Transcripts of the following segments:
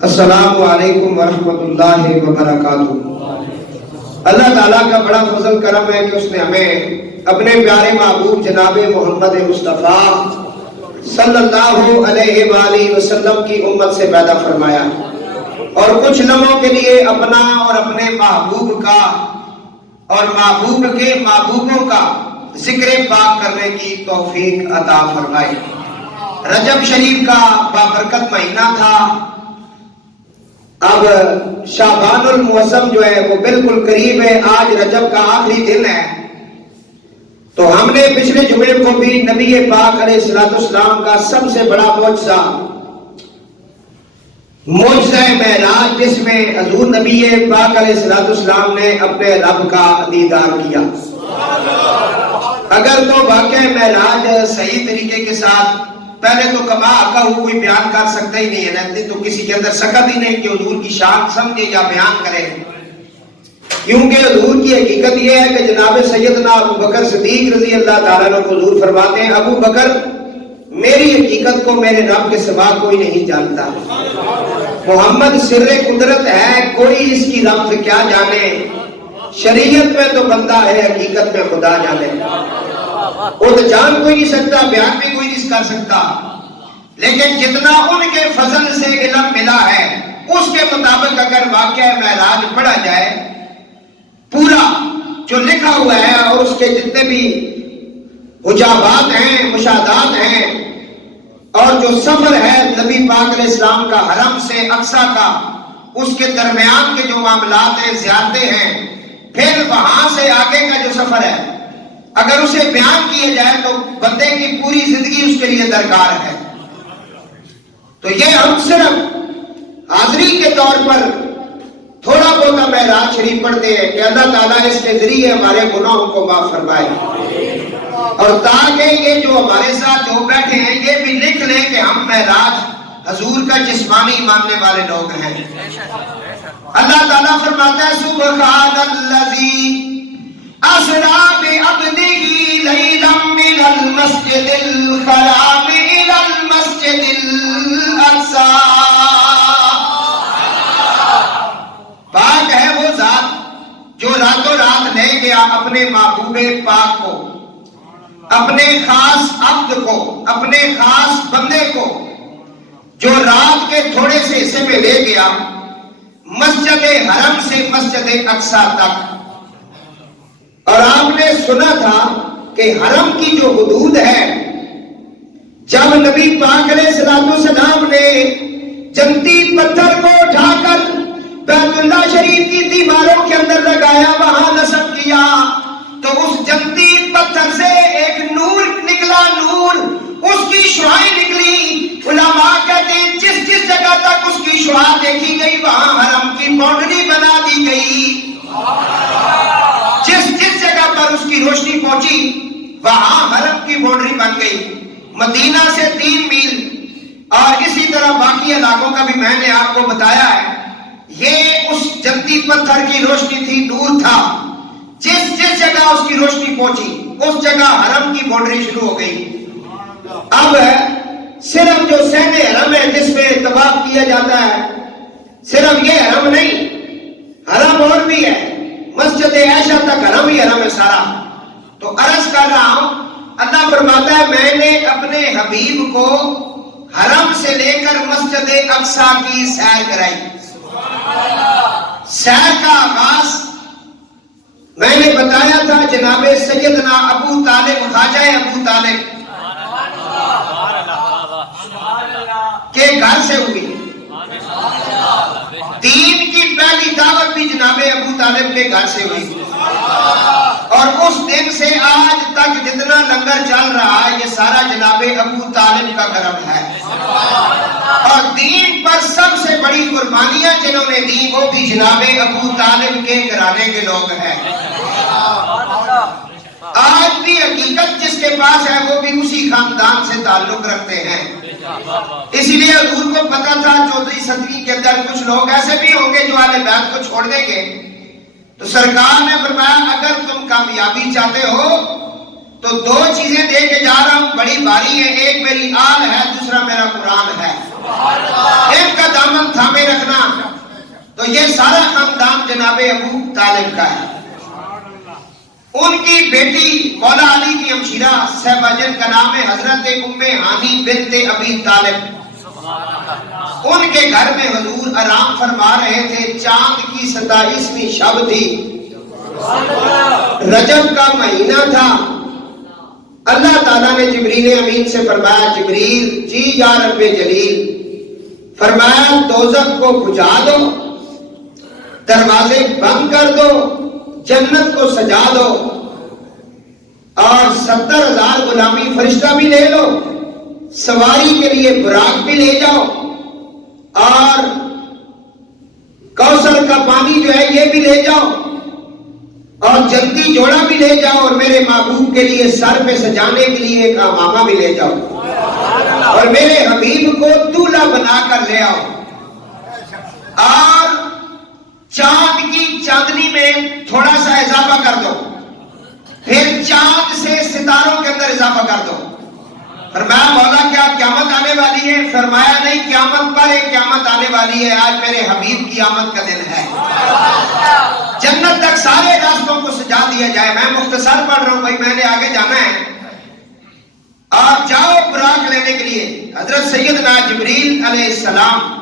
السلام علیکم ورحمۃ اللہ وبرکاتہ۔ اللہ تعالیٰ کا بڑا فضل کرم ہے کہ اس نے ہمیں اپنے پیارے محبوب جناب محمد مصطفیٰ صلی اللہ علیہ وآلہ وسلم کی امت سے پیدا فرمایا اور کچھ لمحوں کے لیے اپنا اور اپنے محبوب کا اور محبوب کے محبوبوں کا ذکر پاک کرنے کی توفیق عطا فرمائی۔ رجب شریف کا بابرکت مہینہ تھا، اب شعبان المعظم جو ہے وہ بالکل قریب ہے، آج رجب کا آخری دن ہے۔ تو ہم نے پچھلے جمعے کو بھی نبی پاک علیہ الصلوۃ والسلام کا سب سے بڑا معجزہ معراج، جس میں حضور نبی پاک علیہ الصلوۃ والسلام نے اپنے رب کا دیدار کیا۔ اگر تو واقعہ معراج صحیح طریقے کے ساتھ پہلے تو کما آقا ہو کوئی بیان کر سکتا ہی نہیں ہے نا، تو کسی کے اندر سکت ہی نہیں کہ حضور کی شان سمجھے یا بیان کرے، کیونکہ حضور کی حقیقت یہ ہے کہ جناب سیدنا ابو بکر صدیق رضی اللہ تعالیٰ عنہ کو حضور فرماتے ہیں، ابو بکر میری حقیقت کو میرے رب کے سوا کوئی نہیں جانتا، محمد سر قدرت ہے، کوئی اس کی رمز کیا جانے، شریعت میں تو بندہ ہے، حقیقت میں خدا جانے۔ وہ تو جان کوئی نہیں سکتا، بیان بھی کوئی نہیں کر سکتا، لیکن جتنا ان کے فضل سے علم ملا ہے اس کے مطابق اگر واقعہ معراج پڑھا جائے، پورا جو لکھا ہوا ہے اور اس کے جتنے بھی حجابات ہیں، مشاہدات ہیں، اور جو سفر ہے نبی پاک علیہ السلام کا حرم سے اقصیٰ کا، اس کے درمیان کے جو معاملات ہیں، زیارتیں ہیں، پھر وہاں سے آگے کا جو سفر ہے، اگر اسے بیان کیا جائے تو بندے کی پوری زندگی اس کے لیے درکار ہے۔ تو یہ ہم صرف حاضری کے طور پر تھوڑا بہت معراج شریف پڑھتے ہیں کہ اللہ تعالیٰ اس کے ذریعے ہمارے گناہوں کو معاف فرمائے، اور تاکہ یہ جو ہمارے ساتھ جو بیٹھے ہیں یہ بھی لکھ لیں کہ ہم معراج حضور کا جسمانی ماننے والے لوگ ہیں۔ اللہ تعالیٰ فرماتا ہے سبحان الذی اسریٰ بعبدہ لیلا من المسجد الحرام الی المسجد الاقصیٰ، پاک ہے وہ ذات جو راتوں رات لے گیا اپنے محبوب پاک کو، اپنے خاص عبد کو، اپنے خاص بندے کو، جو رات کے تھوڑے سے حصے میں لے گیا مسجد حرم سے مسجد اقصیٰ تک۔ اور آپ نے سنا تھا کہ حرم کی جو حدود ہے، جب نبی پاک علیہ السلام نے جنتی پتھر کو اٹھا کر بیت اللہ شریف کی دیواروں کے اندر لگایا، وہاں نصب کیا، تو اس جنتی پتھر سے ایک نور نکلا، نور اس کی شعاعیں نکلی۔ علماء کہتے ہیں جس جس جگہ تک اس کی شعاع دیکھی گئی وہاں حرم کی باؤنڈری بنا دی گئی، جس جس جگہ پر اس کی روشنی پہنچی وہاں حرم کی باؤنڈری بن گئی۔ مدینہ سے 3 میل اور اسی طرح باقی علاقوں کا بھی میں نے آپ کو بتایا ہے، یہ اس جنتی پتھر کی روشنی تھی، نور تھا، جس جس جگہ اس کی روشنی پہنچی اس جگہ حرم کی باؤنڈری شروع ہو گئی۔ اب صرف جو صحن حرم ہے جس میں طواف کیا جاتا ہے، صرف یہ حرم نہیں، حرم اور بھی ہے، مسجد عائشہ تک حرم ہی حرم ہے سارا۔ تو عرض کر رہا ہوں، اللہ فرماتا ہے میں نے اپنے حبیب کو حرم سے لے کر مسجد اقصیٰ کی سیر کرائی۔ سیر کا آغاز میں نے بتایا تھا جناب سیدنا ابو طالب، خواجہ ابو طالب کے گھر سے ہوئی۔ دین کی پہلی دعوت بھی جناب ابو طالب کے گھر سے ہوئی، اور اس دن سے آج تک جتنا لنگر چل رہا ہے یہ سارا جناب ابو طالب کا کرم ہے، اور دین پر سب سے بڑی قربانیاں جنہوں نے دی وہ بھی جناب ابو طالب کے گھرانے کے لوگ ہیں۔ آج بھی حقیقت جس کے پاس ہے وہ بھی اسی خاندان سے تعلق رکھتے ہیں، اسی لیے حضور کو پتا تھا 14ویں صدی کے اندر کچھ لوگ ایسے بھی ہوں گے جو اہل بیت کو چھوڑ دیں گے، تو سرکار نے فرمایا اگر تم کامیابی چاہتے ہو تو 2 چیزیں دے کے جا رہا ہوں، بڑی بھاری ہے، ایک میری آل ہے، دوسرا میرا قرآن ہے، ایک کا دامن تھامے رکھ تو یہ سارا خاندان جناب ابو طالب کا ہے. ان کی بیٹی مولا علی کی ہمشیرہ صاحبہ جن کا نام ہے حضرت ام ہانی بنت ابی طالب. ان کے گھر میں حضور آرام فرما رہے تھے. چاند کی 27ویں شب تھی, رجب کا مہینہ تھا. اللہ تعالیٰ نے جبریل امین سے فرمایا, جبریل جی یا رب جلیل, فرمایا دوزخ کو بجھا دو, دروازے بند کر دو, جنت کو سجا دو, اور 70,000 غلامی فرشتہ بھی لے لو, سواری کے لیے براق بھی لے جاؤ, اور کوثر کا پانی جو ہے یہ بھی لے جاؤ, اور جلدی جوڑا بھی لے جاؤ, اور میرے محبوب کے لیے سر پہ سجانے کے لیے ایک امامہ بھی لے جاؤ, اور میرے حبیب کو دولہا بنا کر لے آؤ, اور چاند کی چاندنی میں تھوڑا سا اضافہ کر دو, پھر چاند سے ستاروں کے اندر اضافہ کر دو. فرمایا مولا کیا قیامت آنے والی ہے؟ فرمایا نہیں, قیامت پر ایک قیامت آنے والی ہے, آج میرے حبیب کی آمد کا دن ہے. جنت تک سارے راستوں کو سجا دیا جائے. میں مختصر پڑھ رہا ہوں بھائی, میں نے آگے جانا ہے. آپ جاؤ براق لینے کے لیے. حضرت سیدنا جبریل علیہ السلام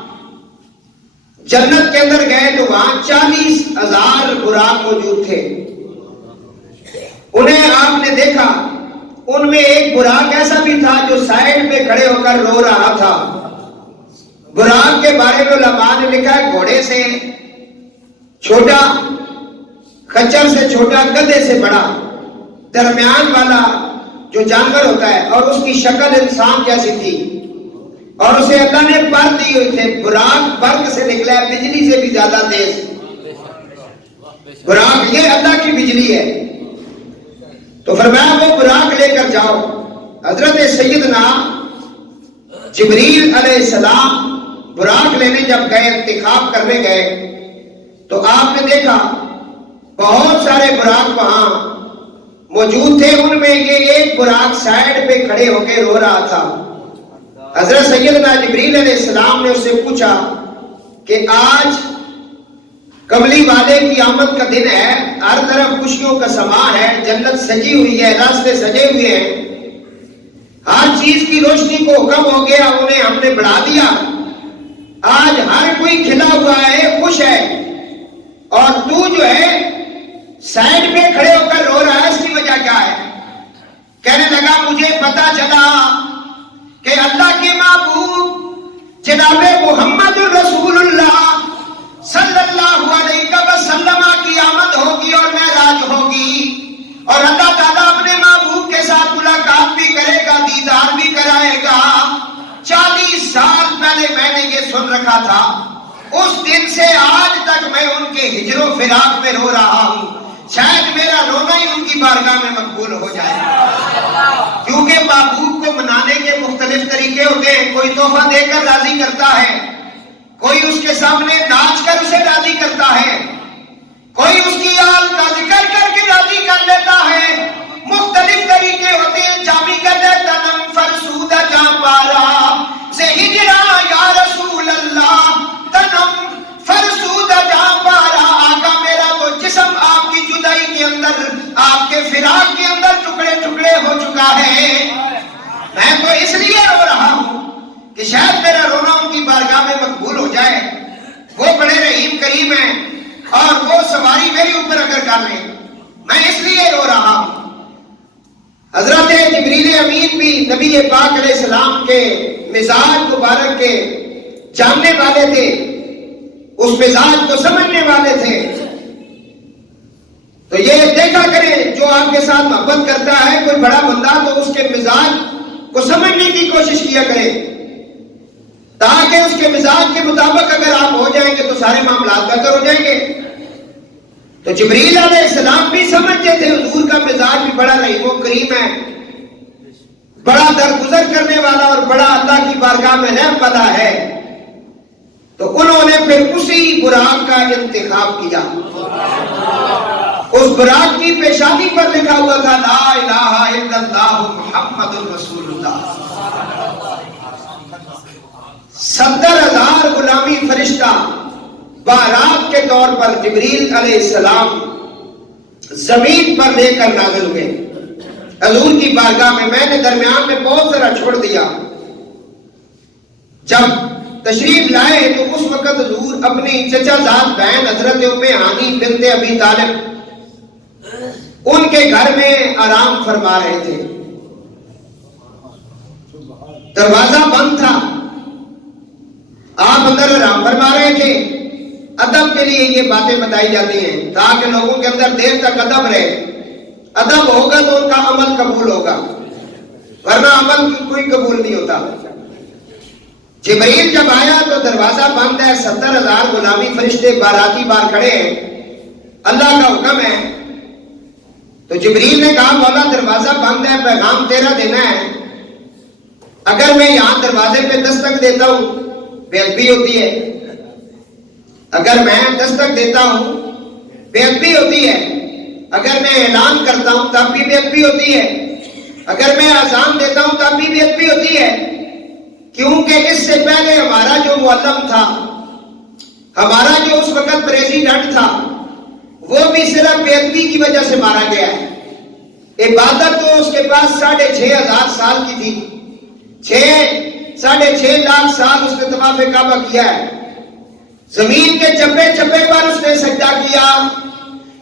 جنت کے اندر گئے تو وہاں 40,000 براق موجود تھے. انہیں آپ نے دیکھا, ان میں ایک براق ایسا بھی تھا جو سائیڈ پہ کھڑے ہو کر رو رہا تھا. براق کے بارے میں علماء نے لکھا ہے گھوڑے سے چھوٹا, خچر سے چھوٹا, گدھے سے بڑا, درمیان والا جو جانور ہوتا ہے, اور اس کی شکل انسان جیسی تھی, اور اسے اللہ نے پر دی ہوئی تھے. براق برق سے نکلا ہے, بجلی سے بھی زیادہ تیز. براق یہ اللہ کی بجلی ہے. تو فرمایا وہ براق لے کر جاؤ. حضرت سیدنا جبریل علیہ السلام براق لینے جب گئے, انتخاب کرنے گئے, تو آپ نے دیکھا بہت سارے براق وہاں موجود تھے. ان میں یہ ایک براق سائیڈ پہ کھڑے ہو کے رو رہا تھا. حضرت سیدنا جبریل علیہ السلام نے اس سے پوچھا کہ آج کملی والے کی آمد کا دن ہے, ہر طرف خوشیوں کا سما ہے, جنت سجی ہوئی ہے, راستے سجے ہوئے ہیں, ہر چیز کی روشنی کو حکم ہو گیا, انہیں ہم نے بڑھا دیا, آج ہر کوئی کھلا ہوا ہے, خوش ہے, اور تو جو ہے سائیڈ پہ کھڑے ہو کر رو رہا ہے, اس کی وجہ کیا ہے؟ کہنے لگا مجھے پتا چلا کہ اللہ کے محبوب جناب محمد الرسول اللہ صلی اللہ علیہ وسلم کی آمد ہوگی اور معراج ہوگی, اور اللہ تعالیٰ اپنے محبوب کے ساتھ ملاقات بھی کرے گا, دیدار بھی کرائے گا. 40 سال پہلے میں نے یہ سن رکھا تھا, اس دن سے آج تک میں ان کے ہجر و فراق میں رو رہا ہوں. شاید میرا رونا ہی ان کی بارگاہ میں مقبول ہو جائے, کیونکہ محبوب کو منانے کے مختلف طریقے ہوتے ہیں. کوئی تحفہ دے کر راضی کرتا ہے, کوئی اس کے سامنے ناچ کر اسے راضی کرتا ہے, کوئی اس کی آل کا ذکر کر کے راضی کر لیتا ہے. مختلف طریقے ہوتے ہیں. جامی کہتے تنم فرسود جا پارا سے ہجرا یا رسول اللہ, تنم فرسود جا پارا. آقا میرا تو جسم آپ کی جدائی کے اندر, آپ کے فراق کے اندر ٹکڑے ٹکڑے ہو چکا ہے. میں تو اس لیے رو رہا ہوں کہ شاید میرا رونا ان کی بارگاہ میں مقبول ہو جائے. وہ بڑے رحیم کریم ہیں, اور وہ سواری میرے اوپر اگر کر لیں, میں اس لیے رو رہا ہوں. حضرت جبریل امین بھی نبی پاک علیہ السلام کے مزاج مبارک کے جاننے والے تھے, اس مزاج کو سمجھنے والے تھے. تو یہ دیکھا کریں جو آپ کے ساتھ محبت کرتا ہے کوئی بڑا بندہ, تو اس کے مزاج کو سمجھنے کی کوشش کیا کریں, تاکہ اس کے مزاج کے مطابق اگر آپ ہو جائیں گے تو سارے معاملات بہتر ہو جائیں گے. تو جبریل علیہ السلام بھی سمجھتے تھے حضور کا مزاج بھی بڑا رحیم و کریم ہے, بڑا درگزر کرنے والا, اور بڑا اللہ کی بارگاہ میں رحم والا ہے. تو انہوں نے پھر اسی براق کا انتخاب کیا. اس براق کی پیشانی پر لکھا ہوا تھا لا الہ الا اللہ محمد الرسول اللہ. 70,000 غلامی فرشتہ بارات کے طور پر جبریل علیہ السلام زمین پر لے کر نازل ہوئے حضور کی بارگاہ میں. میں نے درمیان میں بہت ذرا چھوڑ دیا. جب تشریف لائے تو اس وقت حضور اپنی چچا زاد بہن حضرت ام ہانی بنت ابی طالب ان کے گھر میں آرام فرما رہے تھے. دروازہ بند تھا, آپ اندر آرام فرما رہے تھے. ادب کے لیے یہ باتیں بتائی جاتی ہیں تاکہ لوگوں کے اندر دیر تک ادب رہے. ادب ہوگا تو ان کا عمل قبول ہوگا, ورنہ عمل کوئی قبول نہیں ہوتا. جبریل جب آیا تو دروازہ بند ہے, 70,000 غلامی فرشتے باراتی بار کھڑے ہیں, اللہ کا حکم ہے. تو جبریل نے کہا مولا دروازہ بند ہے, پیغام تیرا دینا ہے. اگر میں یہاں دروازے پہ دستک دیتا ہوں بے ادبی ہوتی ہے, اگر میں دستک دیتا ہوں بے ادبی ہوتی ہے, اگر میں اعلان کرتا ہوں تب بھی بے ادبی ہوتی ہے, اگر میں اذان دیتا ہوں تب بھی بے ادبی ہوتی ہے. کیونکہ اس سے پہلے ہمارا جو معلم تھا, ہمارا جو اس وقت پریزیڈنٹ تھا, وہ بھی صرف بے ادبی کی وجہ سے مارا گیا ہے. عبادت تو اس کے پاس 6,500 سال کی تھی, 6.5 لاکھ سال اس نے طواف کعبہ کیا ہے. زمین کے چپے چپے پر اس نے سجدہ کیا.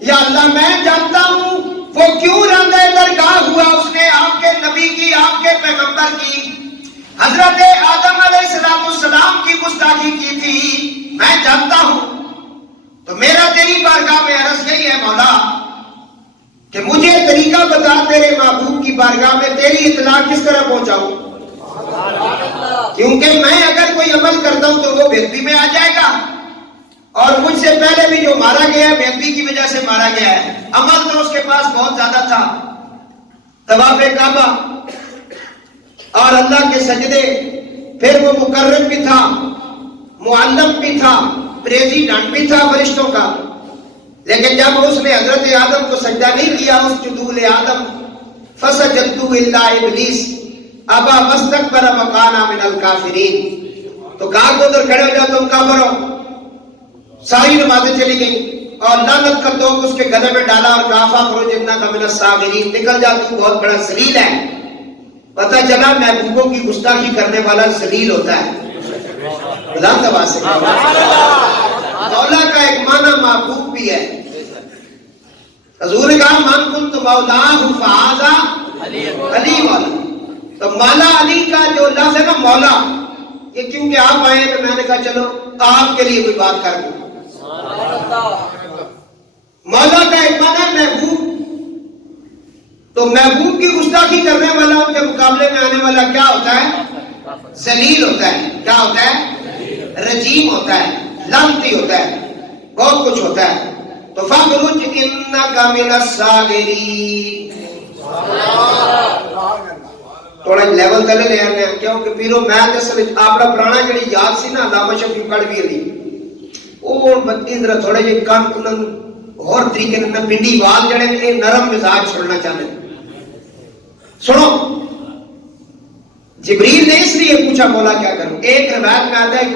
یا اللہ میں جانتا ہوں وہ کیوں رندے درگاہ ہوا. اس نے آپ کے نبی کی, آپ کے پیغمبر کی, حضرت آدم علیہ السلام کی گستاخی کی تھی, میں جانتا ہوں. تو میرا تیری بارگاہ میں عرض یہی ہے مولا کہ مجھے طریقہ بتا تیرے محبوب کی بارگاہ میں تیری اطلاع کس طرح پہنچاؤں. کیونکہ میں اگر کوئی عمل کرتا ہوں تو وہ بے ادبی میں آ جائے گا, اور مجھ سے پہلے بھی جو مارا گیا ہے بے ادبی کی وجہ سے مارا گیا ہے. عمل تو اس کے پاس بہت زیادہ تھا, طواف کعبہ اور اللہ کے سجدے, پھر وہ مقرب بھی تھا, معلم بھی تھا, پریزیڈنٹ بھی تھا فرشتوں کا. لیکن جب اس نے حضرت آدم کو سجدہ نہیں کیا, اس جدول آدم فسجدوا الا ابلیس ابا واستکبر وکان من الکافرین. تو کہا کہ ادھر کھڑے ہو جاؤ, تم کافر ہو. ساری نمازیں چلی گئیں اور لعنت کا توق اس کے گلے میں ڈالا اور کہا فاخرج انک من الصاغرین, نکل جا تو بہت بڑا ذلیل ہے. پتہ چلا محبوبوں کی گستاخی کرنے والا ذلیل ہوتا ہے. خدا تبارک سے مولا کا ایک معنی محبوب بھی ہے. حضور نے کہا من کنت مولاہ فہذا علی مولا. تو مولا علی کا جو لفظ ہے نا مولا, یہ کیونکہ آپ آئے تو میں نے کہا چلو آپ کے لیے کوئی بات کر دوں. مولا کا ایک معنی ہے محبوب. تو محبوب کی گستاخی کرنے والا ان کے مقابلے میں آنے والا کیا ہوتا ہے؟ ذلیل ہوتا ہے. کیا ہوتا ہے؟ رجیم ہوتا ہے, لعنتی ہوتا ہے, بہت کچھ ہوتا ہے. تو فاخرج انک من الصاغرین. تھوڑا لیول تلے لے آنے کیونکہ پیرو میں اصل اپنا پرانا جڑی یاد سی نا علامہ شفیع کڑوی علی, وہ بندی ذرا تھوڑے جے کان انہاں اور طریقے نال پنڈی وال جڑے نے نرم مزاج چھوڑنا چاہتے ہیں. سنو, جبریل نے اس لیے پوچھا مولا کیا کروں. ایک روایت میں آتا ہے کہ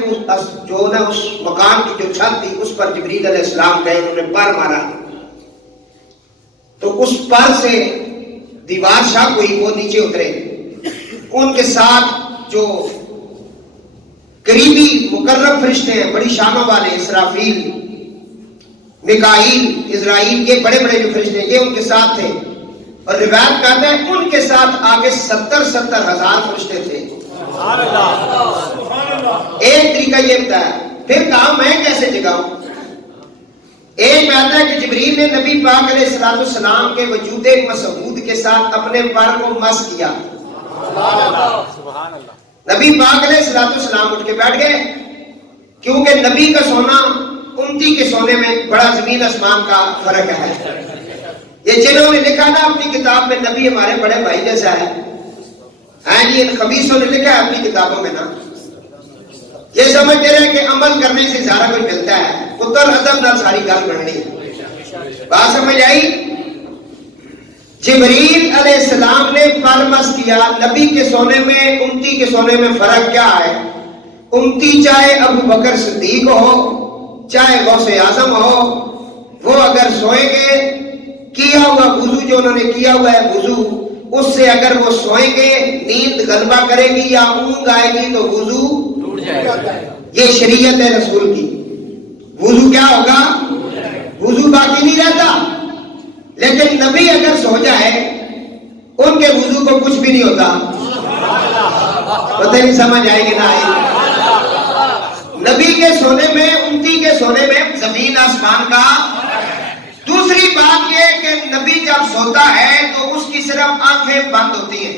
جو نا اس مکان کی جو چھت تھی اس پر جبریل علیہ السلام گئے, انہوں نے پر مارا تو اس پر سے دیوار شاہ کوئی وہ نیچے اترے. ان کے ساتھ جو قریبی مقرب فرشتے ہیں, بڑی شانوں والے, اسرافیل, میکائیل, اسرائیل, یہ بڑے بڑے جو فرشتے ہیں یہ ان کے ساتھ تھے. اور روایت کہتا ہے ان کے ساتھ آگے 70 ہزار فرشتے تھے. ایک طریقہ یہ بتایا. پھر کہا میں کیسے جگاؤں. ایک میں آتا ہے کہ جبریل نے نبی پاک علیہ السلام کے وجود مسعود کے ساتھ اپنے پر کو مس کیا. نبی پاک علیہ السلام اٹھ کے بیٹھ گئے, کیونکہ نبی کا سونا امتی کے سونے میں بڑا زمین آسمان کا فرق ہے. یہ جنہوں نے لکھا نا اپنی کتاب میں نبی ہمارے بڑے بھائی جیسا ہے, ہاں جی, ان خبیثوں نے لکھا ہے اپنی کتابوں میں نا, یہ سمجھتے رہے کہ عمل کرنے سے سارا کچھ ملتا ہے. پتر ادب نہ ساری گل بننی. بات سمجھ آئی. جبریل علیہ السلام نے پر مس کیا. نبی کے سونے میں امتی کے سونے میں فرق کیا ہے؟ امتی چاہے ابو بکر صدیق ہو, چاہے غوث اعظم ہو، وہ اگر سوئیں گے، کیا ہوا وضو جو انہوں نے کیا ہوا ہے وضو، اس سے اگر وہ سوئیں گے نیند غلبہ کرے گی یا اونگ آئے گی تو وضو ٹوٹ جائے گا۔ یہ شریعت ہے رسول کی، وضو کیا ہوگا؟ وضو باقی نہیں رہتا۔ لیکن نبی اگر سو جائے ان کے وضو کو کچھ بھی نہیں ہوتا۔ پتہ نہیں سمجھ آئے گی نہ آئے گی؟ نبی کے سونے میں، امتی کے سونے میں زمین آسمان کا۔ دوسری بات یہ کہ نبی جب سوتا ہے تو اس کی صرف آنکھیں بند ہوتی ہیں،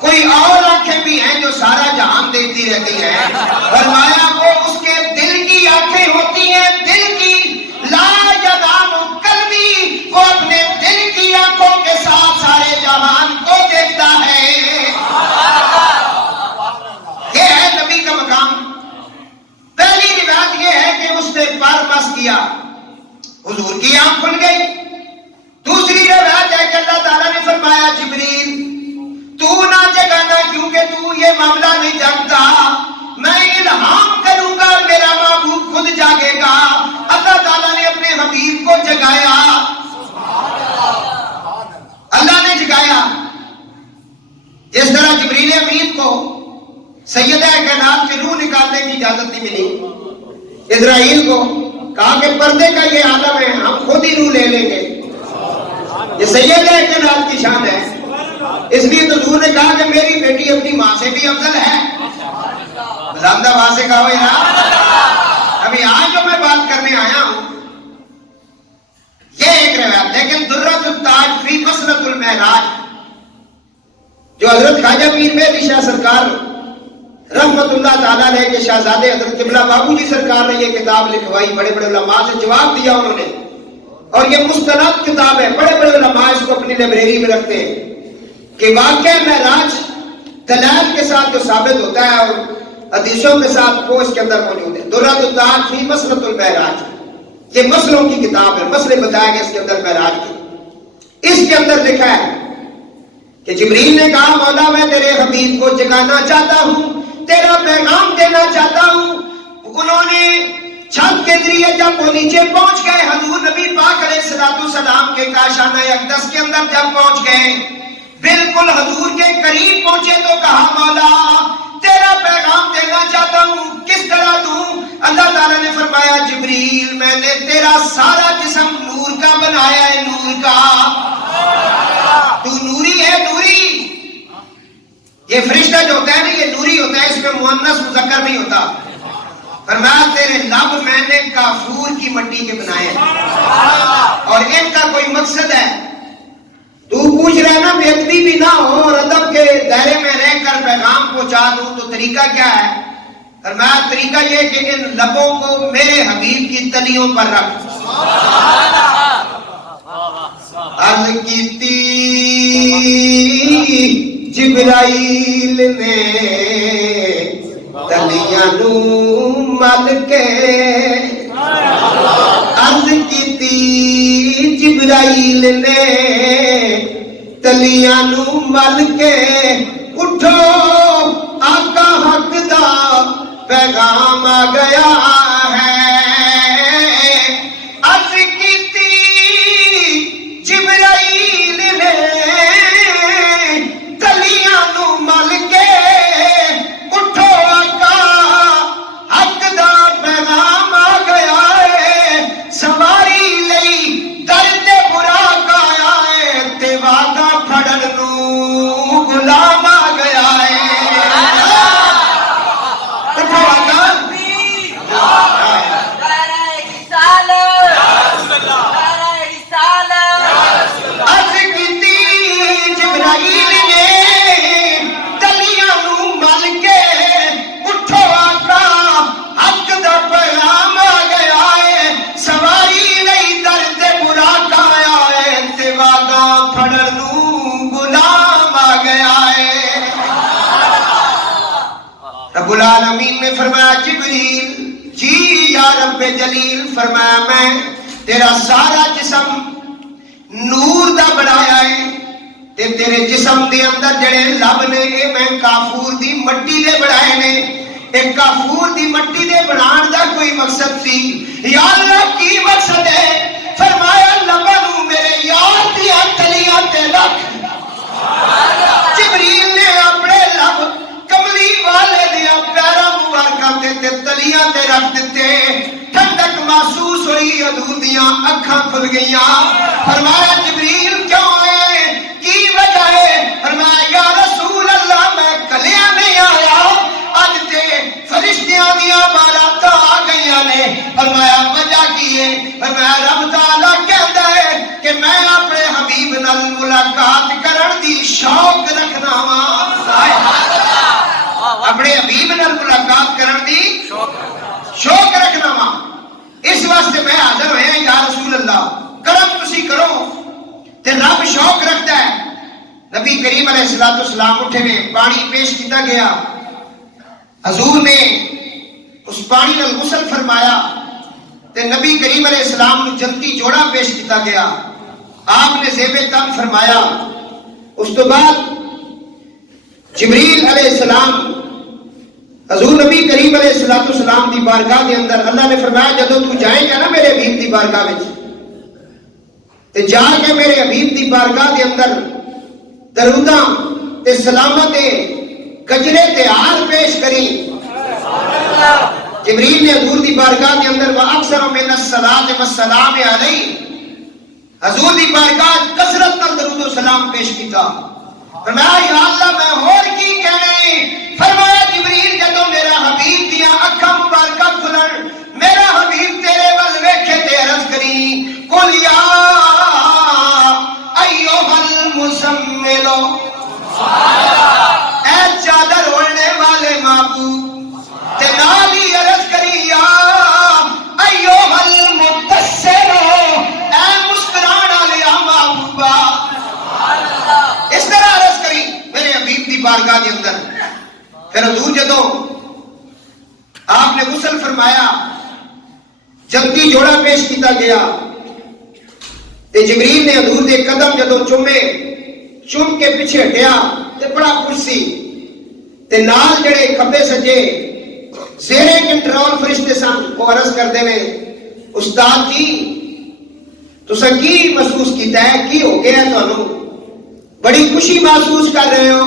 کوئی اور آنکھیں بھی ہیں جو سارا جہان دیکھتی رہتی ہیں۔ فرمایا وہ اس کے دل کی آنکھیں ہوتی ہیں، دل کی۔ لا ینام قلبی، وہ اپنے دل کی آنکھوں کے ساتھ سارے جہان کو دیکھتا ہے۔ یہ ہے نبی کا مقام۔ پہلی روایت یہ ہے کہ اس نے پر بس کیا، حضور کی آنکھ کھل گئی۔ دوسری روایت ہے کہ اللہ تعالیٰ نے فرمایا جبریل تو نہ جگانا کیونکہ تو یہ معاملہ نہیں جانتا، میں الہام کروں گا میرا محبوب خود جاگے گا۔ اللہ تعالیٰ نے اپنے حبیب کو جگایا، اللہ نے جگایا۔ جس طرح جبریل امین کو سیدہ کائنات کی روح نکالنے کی اجازت نہیں ملی، اسرائیل کو کہا کہ پردے کا یہ عالم ہے، ہم خود ہی روح لے لیں گے۔ یہ سیدہ کائنات کی شان ہے، اس لیے تو حضور نے کہا کہ میری بیٹی اپنی ماں سے بھی افضل ہے۔ زندہ ماں سے کہو یا ابھی آج جو میں بات کرنے آیا ہوں یہ ایک روایت۔ لیکن درۃ التاج فی مسرۃ المعراج جو حضرت خواجہ پیر مہر شاہ سرکار رحمت اللہ تعالیٰ علیہ کے شہزادے حضرت قبلہ بابو جی سرکار نے یہ کتاب لکھوائی، بڑے بڑے علماء سے جواب دیا انہوں نے، اور یہ مستند کتاب ہے، بڑے بڑے علماء اس کو اپنی لائبریری میں رکھتے ہیں کہ واقعہ معراج دلائل کے ساتھ جو ثابت ہوتا ہے اور حدیثوں کے ساتھ وہ اس کے اندر موجود ہے۔ درۃ التاج فی مسرۃ المعراج، یہ مسئلوں کی کتاب ہے، مسئلے بتائے گئے اس کے اندر معراج کے۔ اس کے اندر لکھا ہے کہ جبریل نے کہا مولا میں تیرے حبیب کو جگانا چاہتا ہوں، تیرا پیغام دینا چاہتا ہوں۔ انہوں نے چھت کے ذریعے جب وہ نیچے پہنچ گئے، حضور نبی پاک علیہ السلام کے کاشانہ اقدس کے اندر جب پہنچ گئے، بالکل حضور کے قریب پہنچے تو کہا مولا تیرا پیغام دینا چاہتا ہوں، کس طرح دوں؟ اللہ تعالیٰ نے فرمایا جبریل میں نے تیرا سارا جسم نور کا بنایا ہے، نور کا، تو نوری ہے، نوری۔ یہ فرشتہ جو ہوتا ہے نا یہ نوری ہوتا ہے، اس میں مؤنث مذکر نہیں ہوتا۔ فرمایا تیرے لب میں نے کافور کی مٹی کے بنائے ہیں، اور ان کا کوئی مقصد ہے، تو پوچھ رہا نا بے ادبی بھی نہ ہو اور ادب کے دائرے میں رہ کر پیغام پہنچا دوں، تو طریقہ کیا ہے؟ فرمایا طریقہ یہ کہ ان لبوں کو میرے حبیب کی تلیوں پر رکھ۔ عرض کیتی جبرائیل نے تلیاں نو مل کے، عرض کیتی جبرائیل نے تلیاں نو مل کے، اٹھو آقا حق دا پیغام آ گیا ہے۔ عرض کیتی جبرائیل نے تلیاں نو مل کے، اٹھو آقا حق دا پیغام آ گیا ہے۔ سواری لئی درد برا کایا ہے، تے وعدہ پھڑن نو غلام آ گیا ہے۔ اٹھو آقا عرض کیتی جبرائیل نے تلیاں نو مل کے، اٹھو آقا حق دا پیغام آ گیا ہے۔ سواری لئی درد برا کایا ہے، تے وعدہ پھڑن نو غلام آ گیا ہے۔ رب العالمین نے فرمایا جبریل جی یا رب جلیل، فرمایا میں تیرا سارا جسم نور دا بنایا ہے، تے تیرے جسم دے اندر جڑے لب نے یہ میں کافور دی مٹی دے بنائے نے، ایک کافور دی مٹی دے بنان دا کوئی مقصد سی. یا اللہ کی مقصد ہے؟ فرمایا لبنو میرے یار دیا تلیاں تے رکھ. جبریل نے اپنے لب کملی والے دیا پیرا مبارکہ تے تلیاں تے رکھ دیتے. ٹھنڈک محسوس ہوئی، حضور دیاں اکھاں کھل گئیاں. فرمایا جبریل کیوں آئے، کی وجہ ہے؟ فرمایا یا رسول اللہ میں کلیاں نہیں آیا، اج تے فرشتیاں دیاں باراتا آ گئیاں نے. فرمایا وجہ کی ہے؟ فرمایا رب تعالیٰ کہتا ہے کہ میں اپنے حبیب نال ملاقات کرن دی شوق رکھنا وا. اپنے حبیب نال ملاقات کرن دی شوق رکھنا وا. اس واسطے میں حاضر ہویا یا رسول اللہ، کرم تسی کرو. تے رب شوق رکھتا ہے. نبی کریم علیہ السلام اٹھے میں پانی پیش کیتا گیا. حضور نے اس پانی نال غسل فرمایا تے نبی کریم علیہ السلام نو جنتی جوڑا پیش کیتا گیا. آپ نے زیب تن فرمایا. اس تو بعد جبریل علیہ السلام حضور نبی کریم علیہ السلام دی بارگاہ دے اندر اللہ نے فرمایا جدوں تو جائے گا نا میرے حبیب دی بارگاہ وچ تے جا کے میرے حبیب دی بارگاہ دے اندر دروداں تے سلامت گجرے تے ہار پیش کری. جبریل نے حضور دی بارگاہ دے اندر واکثر من الصلاۃ والسلام علیہ، حضور دی بارگاہ کثرت نال درود و سلام پیش کیتا. فرمایا یا اللہ میں اور کی کہنے. فرمایا جبریل جدوں میرا حبیب دیاں اکھاں مبارکہ کھلن، میرا حبیب تیرے ول ویکھے تے عرض کری قل یا ایھا المزمل، اے چادر اوڑھنے والے محبوب. تے نال ہی عرض کری یا ایھا المدثر، اے مسکران والے محبوبا. اس طرح عرض کری میرے حبیب دی بارگاہ کے اندر. پھر حضور جدو آپ نے غسل فرمایا، جنتی جوڑا پیش کیتا گیا تے جبریل نے حضور دے قدم جدو چومے، چوم کے پیچھے ہٹیا تے بڑا خوش سی. تے نال جڑے کھبے سجے زیرے کنٹرول فرشتے سن وہ عرض کردے نے استاد جی تساں کی محسوس کیتا ہے، کی ہو گیا ہے تانوں، بڑی خوشی محسوس کر رہے ہو؟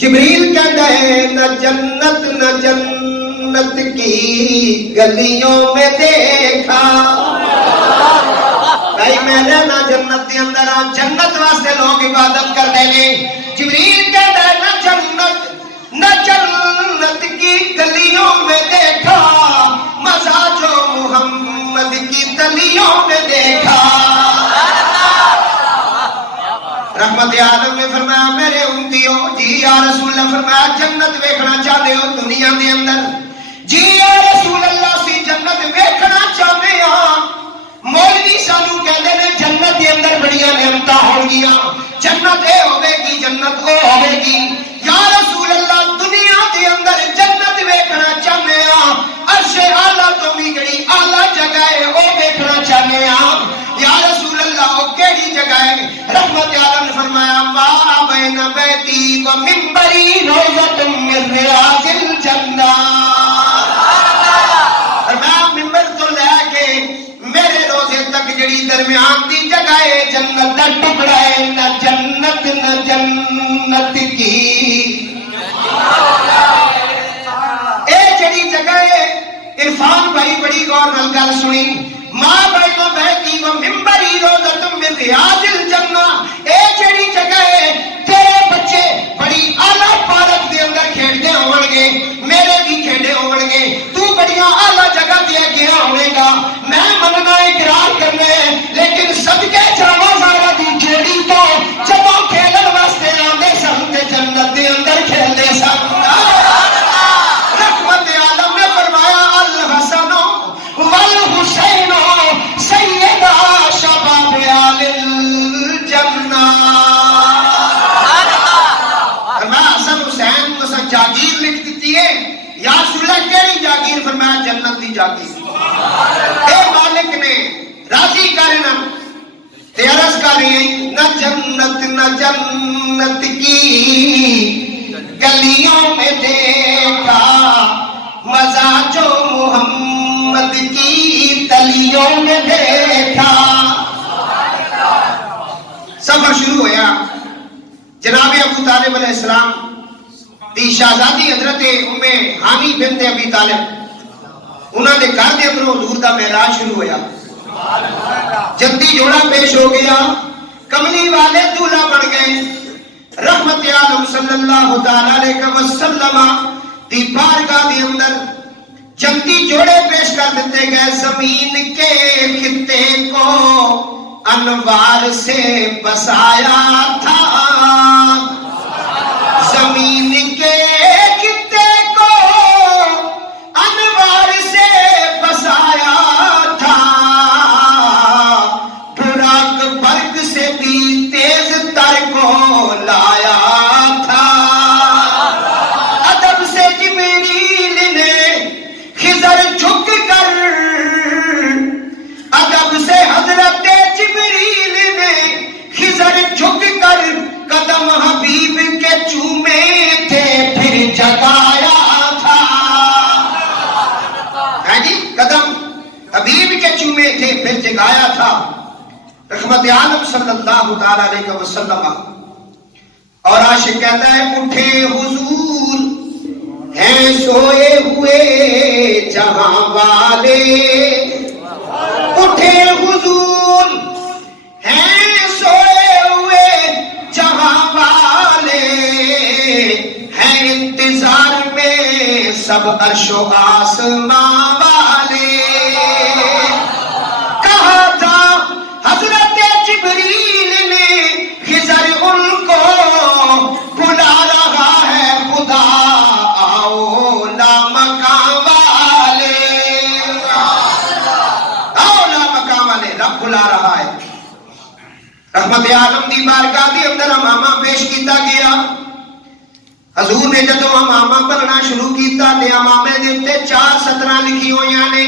جبریل کہتا ہے نہ جنت نہ جنت کی گلیوں میں دیکھا. بھائی میں نے نہ جنت کے اندر جنت واسطے لوگ عبادت کر دیں گے. جبریل کہتا ہے نہ جنت کی گلیوں میں دیکھا، مزہ جو محمد کی تلیوں میں دیکھا. رحمت عالم نے فرمایا میرے امتیو جی یا رسول اللہ. فرمایا جنت ویکھنا چاہتے ہو دنیا دے اندر؟ جی یا رسول اللہ سی جنت ویکھنا چاہتے ہاں. مولوی سانو کہتے ہیں جنت دے اندر بڑیاں نعمتاں ہون گیاں، جنت اے ہوے گی جنت او ہوے گی. یا رسول اللہ دنیا دے اندر جنت ویکھنا چاہتے ہاں، عرش اعلیٰ تو بھی جڑی اعلیٰ جگہ ہے او ویکھنا چاہتے ہاں. یا رسول اللہ او کیڑی جگہ ہے؟ رحمت عالم نے فرمایا ما بین بیتی و منبری روضۃ من ریاض الجنہ. فرمایا منبر تو لے کے میرے روزے تک جڑی درمیان دی جگہ ہے جنت دا ٹکڑا ہے. نہ جنت نہ جنت کی اے جڑی جگہ ہے. عرفان بھائی بڑی غور نال گل سنی. ماں بین بیتی و منبری روضۃ من ریاض الجنہ، اے جڑی جگہ ہے تیرے بچے بڑی اعلیٰ پارک دے اندر کھیڈتے ہون گے، میرے بھی کھیڈے ہون گے، تو بڑیاں اعلیٰ جگہ تے گیا ہوے گا. میں مننا اقرار کرنا ہے لیکن صدقے جاواں سارا دی جوڑی تو جدوں کھیلن واسطے آندے سن تے جنت دے اندر کھیلدے سن. رحمت عالم نے فرمایا الحسن والحسین سیدا شباب آل الجنہ. فرمایا حسن حسین کو جاگیر لکھ دیتی ہے. یا رسول اللہ کیڑی جاگیر؟ فرمایا جنت دی جاگیر. اے مالک نے راضی کرنا تے عرض کر رہی ہیں نہ جنت کی گلیوں میں دیکھا، مزہ جو محمد کی تلیوں میں دیکھا. سفر شروع ہویا. جناب ابو طالب علیہ السلام دی شہزادی حضرت ام ہانی بنت ابی طالب انہاں دے گھر دے اندروں حضور دا معراج شروع ہویا. جدی جوڑا پیش ہو گیا. کملی والے دولہا بن گئے. رحمت عالم صلی اللہ تعالی علیہ وسلم دی بارگاہ دے اندر جنتی جوڑے پیش کر دیتے گئے. زمین کے خطے کو انوار سے بسایا تھا. زمین کے خطے کو انوار سے بسایا تھا. براق برق سے بھی تیز تر کو لایا تھا. ادب سے جبریل نے خضر جھک کر ادب سے حضرت جبریل نے خضر جھک کر قدم حبیب کے چومے تھے پھر جگایا تھا. جی قدم حبیب کے چومے تھے پھر جگایا تھا. رحمت عالم صلی اللہ تعالی علیہ وسلم. اور عاشق کہتا ہے اٹھے حضور ہیں سوئے ہوئے جہاں والے. اٹھے حضور ہیں سوئے ہوئے جہاں والے. ہیں انتظار میں سب عرش و آسماں والے. کہا تھا حضرت جبریل نے خضر ان کو بلا رہا ہے خدا آؤ لامکان والے. آؤ لامکان والے رب بلا رہا ہے. رحمت عالم دی بارگاہ دی اندر امامہ پیش کیتا گیا. حضور نے جدو امامہ پڑھنا شروع کیتا تے امامے دے تے 4 سطراں لکھی ہوئیاں نے.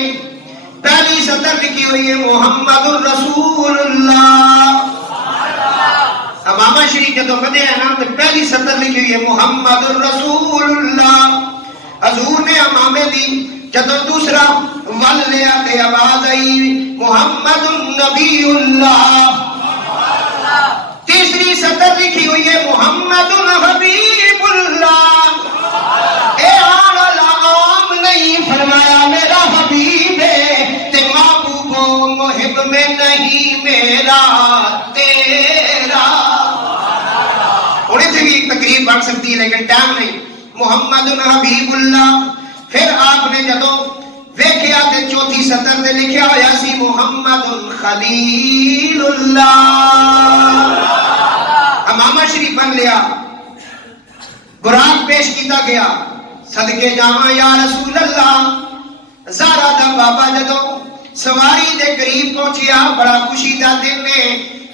پہلی سطر لکھی ہوئی ہے محمد الرسول اللہ. امامہ شریف جدو پڑھے ہیں نا تو پہلی سطر لکھی ہوئی ہے محمد الرسول اللہ. حضور نے امامے دی جدو دوسرا ول لیا تے آواز آئی محمد النبی اللہ. تیسری سطر لکھی ہوئی ہے محمد الحبیب اللہ. اے آلہ عام نہیں فرمایا میرا حبیب ہے تے محبوب و محب میں نہیں میرا تیرا. انہیں سے بھی ایک تقریب بن سکتی ہے لیکن ٹائم نہیں. محمد الحبیب اللہ. پھر آپ نے جدو ویکھیا تے چوتھی سطر تے لکھیا ہویا سی محمد خلیل اللہ. امامہ شریف بن لیا. براق پیش کیتا گیا. صدقے جاواں یا رسول اللہ. زہرا دا بابا جدو سواری دے قریب پہنچیا بڑا خوشی دا دن نے.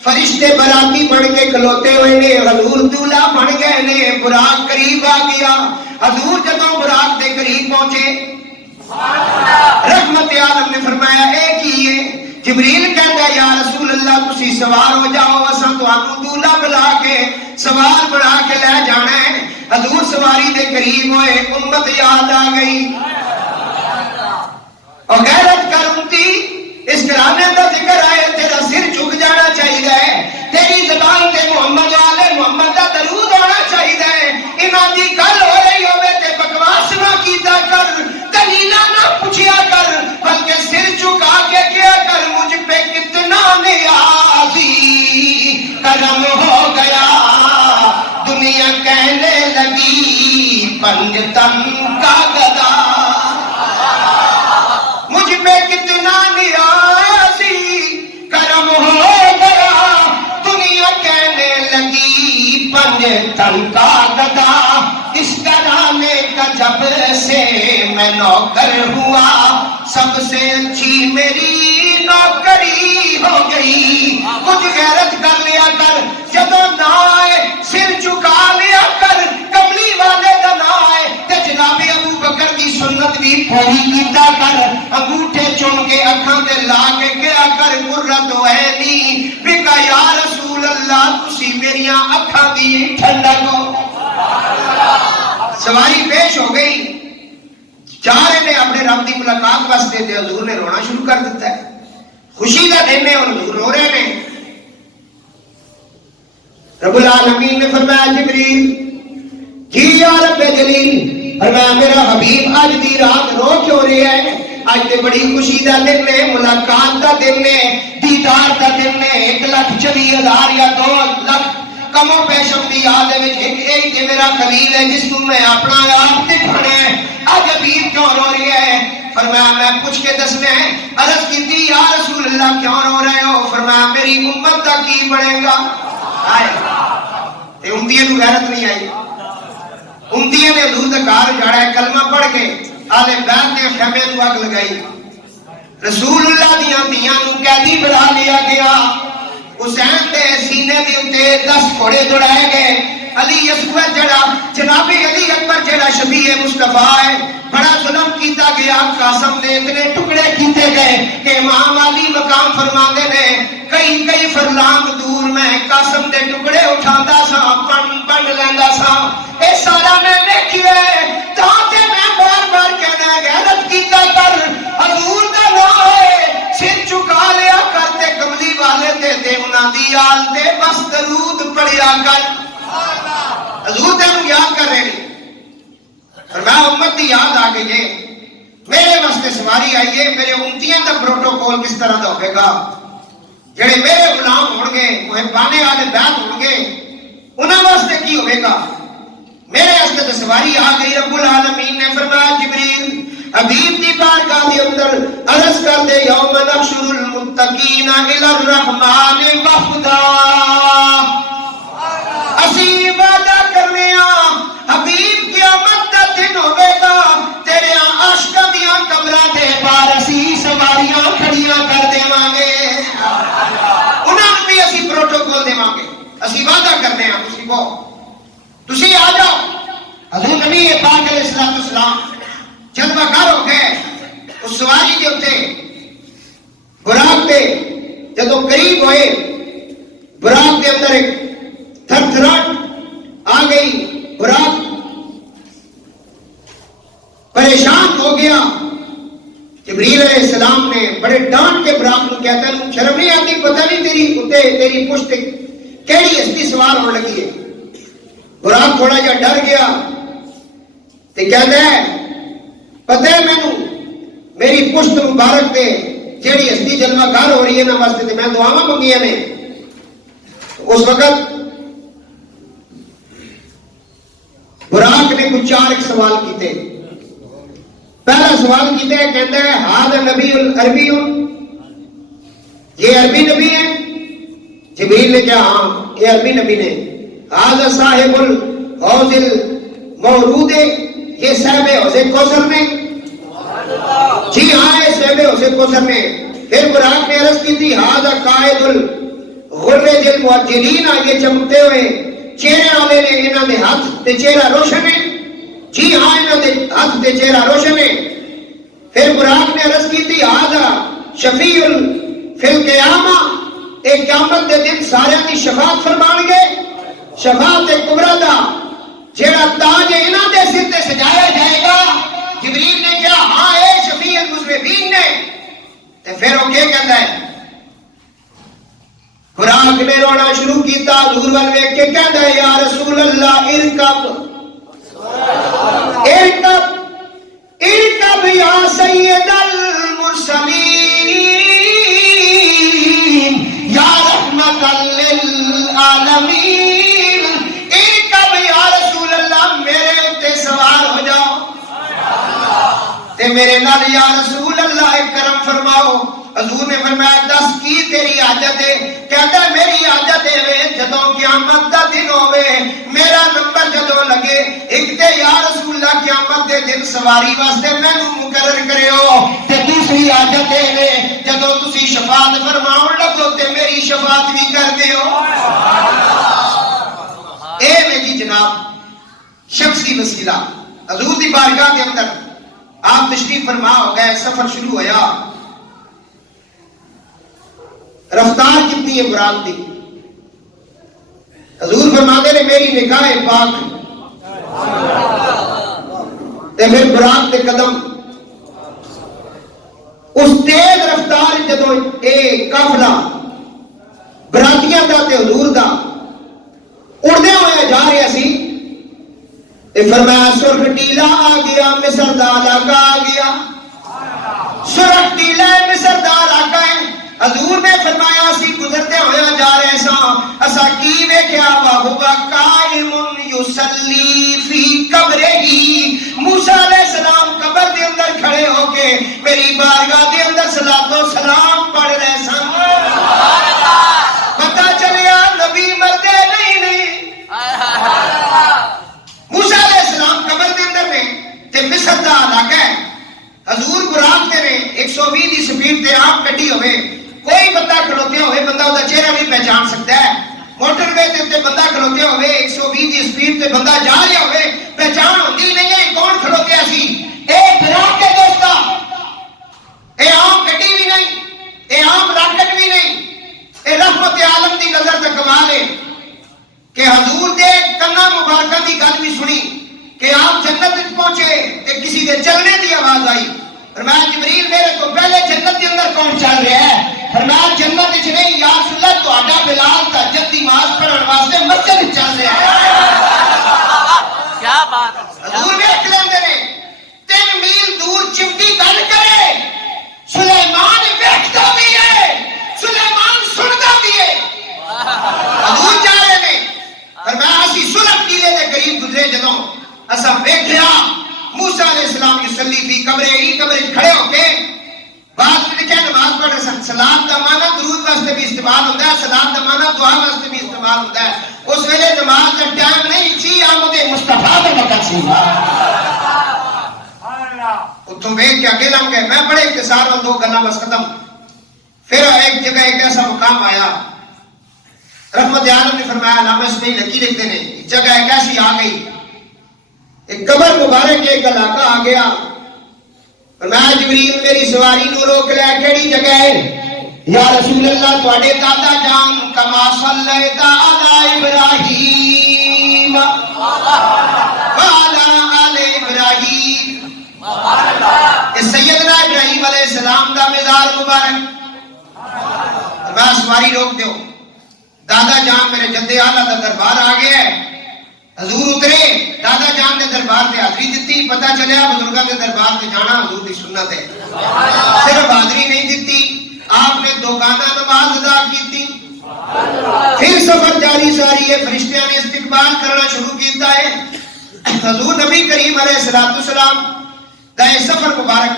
فرشتے براتی بن کے کھلوتے ہوئے نے. حضور دولہا بن گئے نے. براق قریب آ گیا. حضور جدو براق دے قریب پہنچے رحمت عالم نے فرمایا اے کیے. جبریل کہتا ہے یا رسول اللہ تسی سوار ہو جاؤ اساں تانوں دولہا بلا کے سوار بنا کے لے جانا ہے. حضور سواری دے قریب ہوئے. امت یاد آ گئی اور غیرت کر امتی. اس گھرانے کا ذکر آئے تیرا سر جھک جانا چاہیے. تیری زبان تے محمد والے محمد دا درود ہونا چاہیے. انہاں دی گل ہو رہی ہوے تے بکواس نہ کیتا کر. دلیلاں نہ پوچھیا کر بلکہ سر جھکا کے کیا کر مجھ پہ کتنا نیازی کرم ہو گیا. دنیا کہنے لگی پنجتن کا گدا. مجھ پہ کتنا نیازی کرم ہو گیا. دنیا کہنے لگی پنجتن کا گدا. اس گھرانے کا جب سے میں نوکر ہوا سب سے اچھی میری نوکری ہو گئی. کچھ غیرت کر لیا کر. جدو نہ آئے سر جھکا لیا کر. کملی والے دا نہ آئے تے جناب ابو بکر دی سنت بھی پوری کیتا کر. انگوٹھے چن کے اکھاں تے لا کے کیا کر قرۃ عینی بکا یا رسول اللہ تسی میریاں اکھاں دی ٹھنڈک ہو. سواری پیش ہو گئی. چار نے اپنے رب کی ملاقات واسطے تے حضور نے رونا شروع کر دیتا ہے. خوشی کا دن ہے اور حضور رو رہے ہیں. رب العالمین نے فرمایا جبریل جی یا رب جلیل، فرمایا میرا حبیب آج دی رات رو کیوں رہا ہے؟ آج تے بڑی خوشی دا دن ہے، ملاقات دا دن ہے، دیدار دا دن ہے. 1,24,000 یا 2 لاکھ کموں پیشم دی یاد ہے ایک تے میرا خلیل ہے جس کو میں اپنا آپ دکھانا ہے. آج حبیب کیوں رو رہا ہے؟ فرمایا میں پوچھ کے دسنا ہے. عرض کی تھی یا رسول اللہ کیوں رو رہے ہو؟ فرمایا میری امت کا کی بڑھے گا. امتیاں کو غیرت نہیں آئی. امتیاں نے حضور کا گھر اجاڑا ہے، کلمہ پڑھ کے آلے بیت کے خیمے کو اگ لگائی. رسول اللہ دیاں دھیاں نو قیدی بنا لیا گیا. حسین دے سینے دے اوتے 10 گھوڑے دوڑائے گئے. علی اسود جڑا جناب علی اکبر جڑا شفیع مصطفیٰ ہے، بڑا ظلم کیتا گیا. قاسم دے اتنے ٹکڑے کیتے گئے کہ امام علی مقام فرماندے نے کئی فرلانگ دور میں قاسم دے ٹکڑے اٹھاندا سا، پن لیندا سا. اے سارا میں دیکھیے تاں تے میں بار کہنا غیرت کیتا کر، حضور دا نام ہے سر چکا لیا کر تے کملی والے تے انہاں دی آل تے بس درود پڑھیا کر. حضور تینوں یاد کر رہے ہیں. فرمایا امت دی یاد آ گئی ہے، میرے واسطے سواری آئی ہے. میرے امتیاں دا پروٹوکول کس طرح دا ہوئے گا؟ جڑے میرے غلام ہون گے محبانے والے بیت ہون گے انہاں واسطے کی ہوئے گا؟ میرے واسطے تو سواری آ گئی. رب العالمین نے فرمایا جبریل حبیب دی بارگاہ دے اندر عرض کر دے یوم نحشر المتقین الی الرحمن وفدا. اسی وعدہ کرنے حبیب قیامت دا دن ہوئے گا تیرے عاشقاں دیاں قبراں دے باہر اسی سواریاں کھڑیاں کر دیواں گے. انہاں نوں بھی اسی پروٹوکول دیواں گے. اسی وعدہ کرنے تسی آ جاؤ. حضور نبی پاک علیہ السلام جذبہ کر ہو گئے اس سواری کے اتنے براق دے جدو قریب ہوئے براق کے اندر ایک تھر تھراٹ آ گئی. براق پریشان ہو گیا. جبریل علیہ السلام نے بڑے ڈانٹ کے براق کو کہتا ہے شرم نہیں آتی؟ پتہ نہیں تیری پشت کیڑی ہستی سوار ہونے لگی ہے. براق تھوڑا جا ڈر گیا تے کہتا ہے پتہ ہے مینوں میری پشت مبارک تے جیڑی ہستی جلوہ گھر ہو رہی ہے نا واسطے تے میں دعاواں منگیاں نے. اس وقت براق نے کچھ 4 سوال کیتے. پہلا سوال کیتا ہے کہتا ہے ھذا نبی العربی، یہ عربی نبی ہے؟ جبریل نے کہا ہاں یہ عربی نبی نے. ھذا صاحب الحوض المورود، یہ صاحب حوض کوثر نے؟ جی ہاں یہ صاحب حوض کوثر نے. پھر براق نے عرض کی تھی ھذا قائد الغرج المؤجلین، یہ چمکتے ہوئے چہرے والے نے، انہاں دے ہاتھ تے چہرہ روشن ہے. جی ہاں انہاں دے ہاتھ تے چہرہ روشن ہے. پھر براق نے عرض کی تھی ھذا شفیع فی القیامہ، ایک قیامت دے دن سارے دی شفاعت فرمان گے. شفاعت کبریٰ دا جیڑا تاج انہاں دے سر تے سجایا جائے گا. جبریل نے کہا ہاں اے شفیع المذنبین نے. تے پھر وہ کیا کہتا ہے؟ براق نے رونا شروع کیتا. حضور وال ویکھ کے کہندا ہے یا رسول اللہ ارکب یا سید المرسلین یا رحمت للعالمین. ارکب یا رسول اللہ، میرے اتے سوار ہو جاؤ تے میرے نال یا رسول اللہ کرم فرماؤ. حضور نے فرمایا دس کی تیری حاجت ہے؟ کہتا ہے میری حاجت ہے جدوں قیامت دا دن ہوے میرا نمبر جدوں لگے ایک تے یا رسول اللہ قیامت دے دن سواری واسطے مینوں مقرر کریو. تے دوسری حاجت ہے جدوں تسی شفاعت فرماؤن لگو تے میری شفاعت بھی کر دیو. اے میں جی جناب شخصی وسیلہ حضور دی بارگاہ کے اندر آپ تشریف فرما ہو گئے. سفر شروع ہویا. رفتار کتنی ہے براق دی؟ حضور فرماتے نے میری نگاہ پاک تے پھر براق دے قدم اس تیز رفتار جدو یہ قافلہ براتیاں دا تے حضور دا اڑدے ہوئے جا رہے سی، فرمایا سرخ ٹیلا آ گیا، مصر دا علاقہ آ گیا، سرخ ٹیلا مصر دا علاقہ ہے۔ حضور نے فرمایا سی گزرتے ہوئے جا رہے ساں، اسا کی ویکھیا وَهُوَ قَائِمٌ يُصَلِّي فِي قَبْرِهِ، موسیٰ علیہ السلام قبر دے اندر کھڑے ہو کے میری بارگاہ دے اندر صلاۃ و سلام پڑھ رہے سن۔ پتہ چلیا نبی مردے نہیں موسیٰ علیہ السلام قبر دے اندر نے تے مصر دا علاقہ ہے، حضور براق تے نے 120 دی سپیڈ تے آپ گڈی ہوئے، کوئی بندہ کھلوتے ہوئے بندہ دا چہرہ نہیں پہچان سکتا ہے، موٹر وے تے بندہ کھلوتے ہوئے 120 دی سپیڈ تے بندہ جا رہا ہوئے پہچان ہوتی نہیں ہے کون کھلوتے سی۔ اے براق کے دوستا، اے عام گڈی بھی نہیں، اے عام راکٹ بھی نہیں، اے رحمت عالم دی نظر تے کمال ہے کہ حضور دے کنا مبارکہ دی گل بھی سنی کہ آپ جنت وچ پہنچے تے کسی دے چلنے دی آواز آئی، فرمایا جبریل میرے تو پہلے جنت کے اندر کون چل رہا ہے؟ فرمایا جنت وچ نہیں یا رسول اللہ تہاڈا بلال تہجد دی نماز پڑھن واسطے مسجد وچ چل رہا ہے۔ کیا بات ہے، حضور ویکھ لیندے نے 3 میل دور چمٹی گل کرے، سلیمان ویکھدا بھی ہے، سلیمان سندا بھی ہے، حضور جا رہے نے۔ فرمایا اسی سلف قلعے دے قریب گزرے جدوں اساں ویکھیا موسیٰ علیہ السلام یصلی فی قبرہ، ہی قبر کھڑے ہو کے بعد میں لکھا نماز پڑھ رہے سن۔ صلاۃ دا معنی درود واسطے بھی استعمال ہوتا ہے، صلاۃ دا معنی دعا واسطے بھی استعمال ہوتا ہے۔ اس ویلے نماز کا ٹائم نہیں سی، آمد مصطفیٰ دا وقت سی۔ اتوں ویکھ کے اگے لنگ گئے، میں بڑے اختصار نال 2 گلاں بس ختم۔ پھر ایک جگہ ایک ایسا مقام آیا، رحمت عالم نے فرمایا علامہ اسماعیل لکی لکھتے ہیں جگہ ایک ایسی آ گئی، ایک قبر مبارک کے ایک علاقہ آ گیا، فرمایا جبریل میری سواری نو روک لیا، کیڑی جگہ ہے؟ یا رسول اللہ تواڈے دادا جان کما صلیت علی ابراہیم وعلی آل ابراہیم، یہ سیدنا ابراہیم علیہ السلام دا مزار مبارک۔ فرمایا سواری روک دیو، دادا جان میرے جدے آلہ دا دربار آ گیا ہے۔ حضور اترے، دادا جان دے دربار تے حاضری دیتی، پتہ چلیا بزرگاں دے دربار تے جانا حضور دی سنت ہے۔ صرف حاضری نہیں دیتی، آپ نے 2 گانا نماز ادا کیتی۔ پھر سفر جاری ساری ہے، فرشتیاں نے استقبال کرنا شروع کیتا ہے۔ حضور نبی کریم علیہ السلام دا یہ سفر مبارک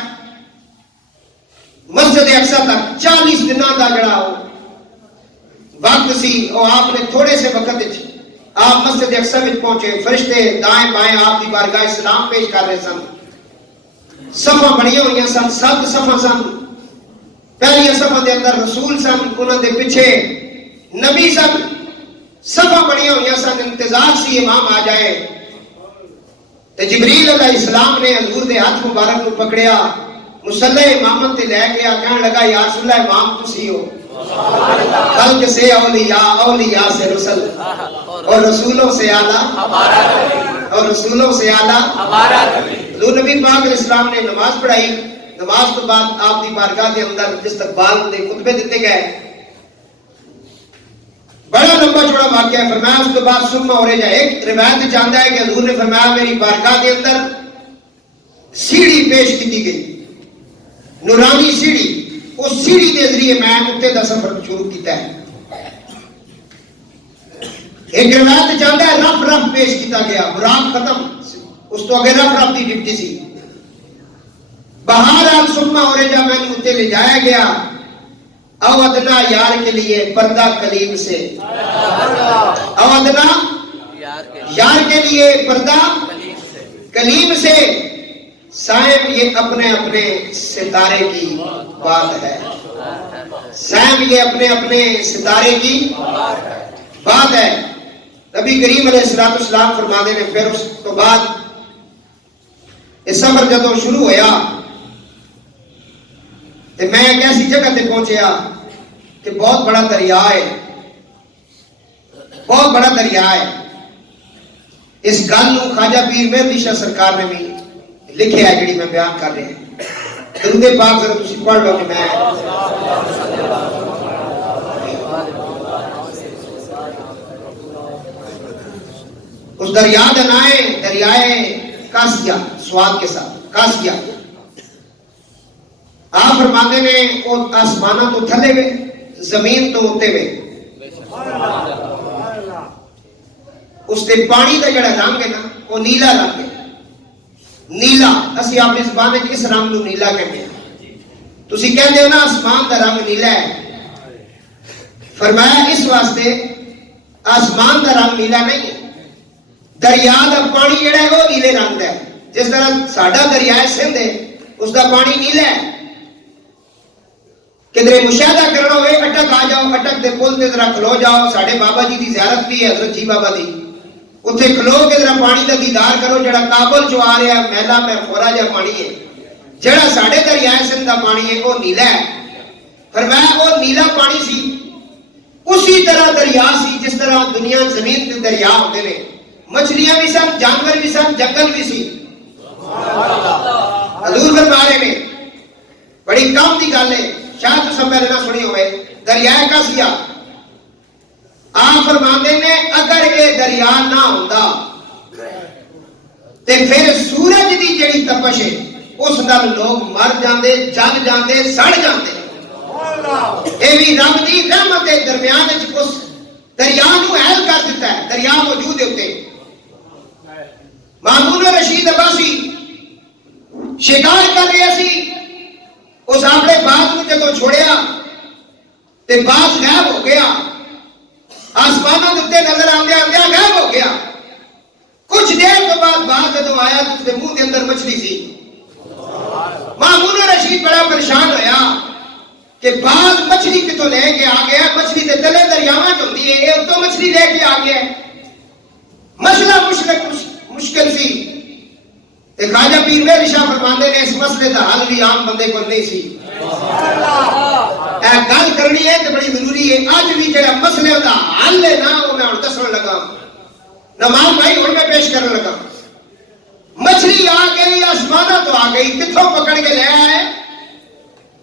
مسجد اقصی تک 40 دنوں دا جڑا وقت سی، اور آپ نے تھوڑے سے وقت وچ آپ مسجد اقصی وچ پہنچے، فرشتے دائیں بائیں آپ دی بارگاہ سلام پیش کر رہے سن، صفاں بنیاں ہوئی سن، 7 صفاں سن، پہلی صفاں دے اندر رسول سن، انہاں دے پیچھے نبی سن، صفاں بنیاں ہوئی سن، انتظار سی امام آ جائے۔ تے جبریل علیہ السلام نے حضور دے ہاتھ مبارک کو پکڑیا، مصلی امامت تے لے گیا، کہنے لگا یا رسول اللہ امام تسی ہو، خلق سے اولیاء، اولیاء سے رسل، اور رسولوں سے اعلیٰ، اور رسولوں سے اعلیٰ۔ حضور نبی پاک علیہ السلام نے نماز پڑھائی، نماز کے بعد آپ دی بارگاہ کے اندر استقبال دے خطبے دیتے گئے، بڑا لمبا چوڑا واقعہ ہے۔ فرمایا اس کے بعد سنما ہو رہے جائے، ایک روایت چاہتا ہے کہ حضور نے فرمایا میری بارگاہ کے اندر سیڑھی پیش کی گئی، نورانی سیڑھی، اس سیڑھی کے ذریعے میں اتنے کا سفر شروع کیتا ہے۔ ایک روایت چاہتا ہے رف رف پیش کیتا گیا، براق ختم، اس تو اگے رف رف کی ڈپٹی سی۔ بہرحال سنما ہو رہے جا میں نے اتنے لے جایا گیا، او ادنا یار کے لیے پردہ کلیم سے، او ادنا یار کے لیے پردہ کلیم سے، صاحب یہ اپنے اپنے ستارے کی بات ہے، صاحب یہ اپنے اپنے ستارے کی بات ہے۔ نبی کریم علیہ السلام فرما دے نے پھر اس تو بعد یہ سفر جدوں شروع ہویا تو میں ایک ایسی جگہ تے پہنچیا کہ بہت بڑا دریا ہے، بہت بڑا دریا ہے۔ اس گل نو خواجہ پیر مہر علی شاہ سرکار نے بھی لکھے ہے جڑی میں بیان کر رہے ہیں۔ درود پاک ذرا تسی پڑھ لو کہ میں اس دریا کا نام ہے دریائے کاسیا، سواد کے ساتھ کاسیا. آپ فرماتے نے وہ آسمانہ تو تھلے ہوئے زمین تو اتے ہوئے اس کے پانی کا جڑا رنگ ہے نا وہ نیلا رنگ ہے. نیلا اسی اپنی زبان میں اس رنگ نو نیلا کہتے ہیں. تسی کہتے ہو نا آسمان کا رنگ نیلا ہے، فرمایا اس واسطے آسمان کا رنگ نیلا نہیں ہے، دریا کا پانی جڑا ہے وہ نیلے رنگ کا ہے. جس طرح ساڈا دریائے سندھ ہے اس کا پانی نیلا ہے. کدھر مشاہدہ کرنا ہوئے اٹک آ جاؤ، اٹک دے پل تے ذرا کھلو جاؤ. ساڈے بابا جی دی زیارت بھی ہے حضرت جی بابا دی، اتنے کھلو کے ذرا پانی کا دیدار کرو. جڑا کابل چو آ رہا ہے میلا میں خورا جا پانی ہے، جڑا ساڈے دریائے سندھ کا پانی ہے وہ نیلا ہے. فرمایا وہ نیلا پانی سی اسی طرح دریا سی جس طرح دنیا زمین تے دریا ہوتے ہیں. مچھلیاں بھی سن، جانور بھی سن، جنگل بھی سی. حضور فرما رہے ہیں بڑی کم کی گل ہے، شاید تو سب پہلے نہ سنی ہوئے. دریائے کاسیا آپ فرماتے نے اگر یہ دریا نہ ہوتا تے پھر سورج دی جڑی تپش ہے اس نال لوگ مر جاندے، جل جاندے، سڑ جاندے. اے بھی رب دی رحمت کے درمیان اس دریا نو اہل کر دیتا ہے. دریا موجود ہوتے. مامون رشید عباسی شکار کر رہے سی، اس اپنے باغ کو جدو چھوڑیا تے باغ غائب ہو گیا. آسمانوں کے نظر آندے آندے غائب ہو گیا. کچھ دیر تو بعد باغ جدو آیا تو اس کے منہ کے اندر مچھلی سی. مامون رشید بڑا پریشان ہویا کہ باغ مچھلی کتوں لے کے آ گیا. مچھلی تے تلے دریاواں چ ہوندی ہے، یہ تو مچھلی لے کے آ گیا. مسئلہ مشکل سی. خواجہ پیر مہر شاہ فرماندے نے اس مسئلے کا حل بھی عام بندے کو نہیں سی. گل کرنی ہے تو بڑی ضروری ہے. اج بھی جڑا مسئلے کا حل ہے نا وہ میں ہن دسن لگا. نماز بھائی ہن میں پیش کرنے لگا. مچھلی آ گئی، آسمانہ تو آ گئی، کتوں پکڑ کے لے آئے؟